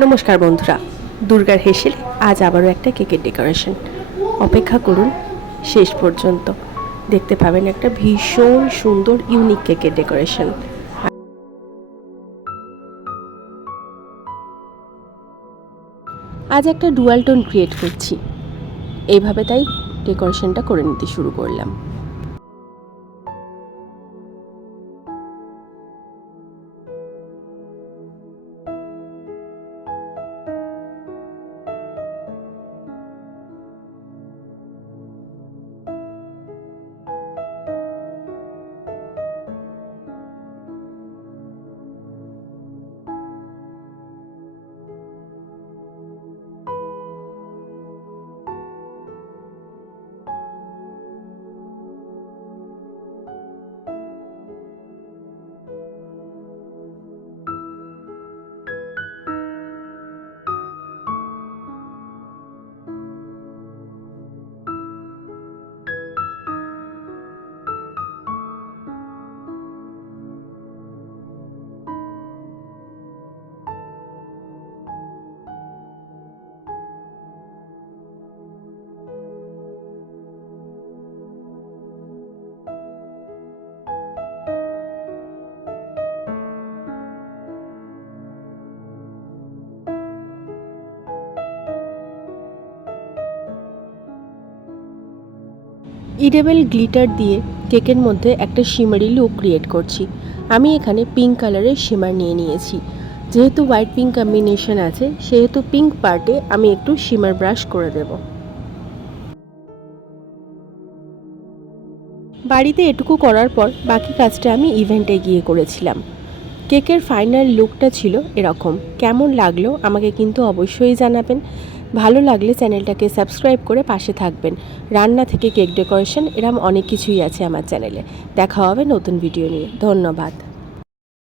নমস্কার বন্ধুরা, দুর্গার হেসেলে আজ আবারও একটা কেকের ডেকোরেশন। অপেক্ষা করুন শেষ পর্যন্ত, দেখতে পাবেন একটা ভীষণ সুন্দর ইউনিক কেকের ডেকোরেশন। আজ একটা ডুয়াল টোন ক্রিয়েট করছি, এইভাবে তাই ডেকোরেশনটা করে নিতে শুরু করলাম। ইডেবল গ্লিটার দিয়ে কেকের মধ্যে একটা শিমারি লুক ক্রিয়েট করছি। আমি এখানে পিঙ্ক কালারের শিমার নিয়ে নিয়েছি। যেহেতু হোয়াইট পিঙ্ক কম্বিনেশন আছে, সেহেতু পিঙ্ক পার্টে আমি একটু শিমার ব্রাশ করে দেব। বাড়িতে এটুকু করার পর বাকি কাজটা আমি ইভেন্টে গিয়ে করেছিলাম। কেকের ফাইনাল লুকটা ছিল এরকম। কেমন লাগলো আমাকে কিন্তু অবশ্যই জানাবেন। ভালো লাগলে চ্যানেলটাকে সাবস্ক্রাইব করে পাশে থাকবেন। রান্না থেকে কেক ডেকোরেশন এরকম অনেক কিছুই আছে আমার চ্যানেলে। দেখা হবে নতুন ভিডিও নিয়ে। ধন্যবাদ।